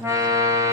Bye.